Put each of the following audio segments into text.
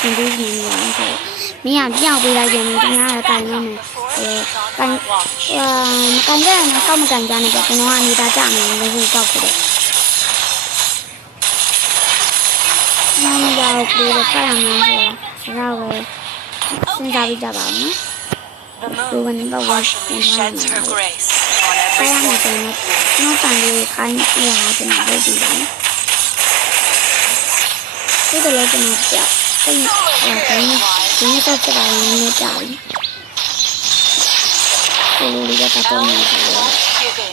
ရှင်ပေးနေရအောင်ဆိုမင်းကပြောင်းပေးလိုက်ရင်ဒီငါကကန်နေမယ်ကန်မကန်ကြရင်ကောက်မကန်ကြနဲ့ကျွန်တော်ကနေသားကြမယ်လို့ကောက်ခဲ့တယ်နာမည်ရောက်ပြီးတော့ဖတ်ရမှာဆိုတော့ပဲစဉ်းစားပြီးကြပါဦးနော်ဒီကနေတော့ဝါရှင်ရှက်တာဂရိတ်ဖတ်ရမှာဆိုတော့ကျွန်တော်တန်လေးခိုင်းရတာကျွန်တော်လုပ်ပြီးတယ်ဒီလိုလည်းကျွန်တော်ပြအဲ့ဒီတော့ပြတာလည်းနေကြတယ်ဒီလိုလေးကတော့နေတယ်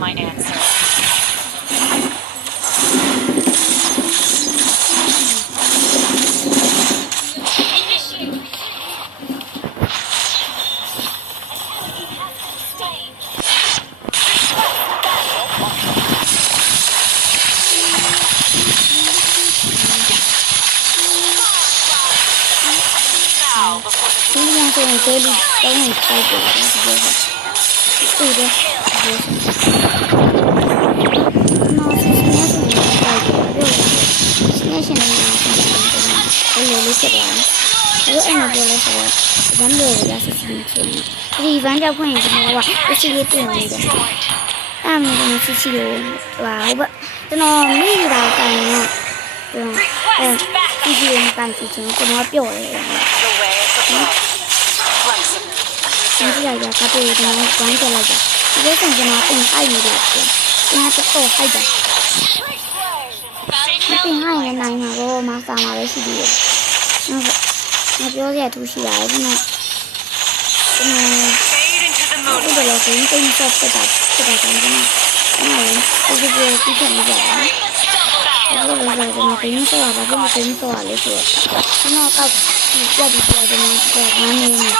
My answer.ဒီဗန်ကြောက်ဖွင့်ရင်ကျွန်တော်ကစီလေးပြင်နေတယ်။အဲ့မှာကျွန်တော်စီကိုဟိုကျွန်တော်မိတာကန်တော့စီကိုမကန်စီကျွန်တော်ပျော့တယ်။ဒီရရကပ်ပြီးကျွန်တော်ဝိုင်းတက်လိုက်တာ။ဒီလိုဆိုကျွန်တော်ပြင်ခိုက်နေတယ်။ကျွန်တော်တော့ခိုက်တယ်။ပြင်ခိုက်နေနိုင်မှာတော့မဆာမှာပဲရှိသေးတယ်။ငါပြောရတူရှိတာလေကျွန်တော်ဒီလိုဆိုရင်တင်းဆော့ဖြစ်တာကျွန်တော်ဒီလိုဒီထက်နေကြတယ်။ဒါလိုလည်းကျွန်တော်တင်းဆော့တာဘာလို့တင်းဆော့ရလဲဆိုတော့ကျွန်တော်ကောက်ပြတ်ပြီးတော့ကျွန်တော်ငန်းနေတယ်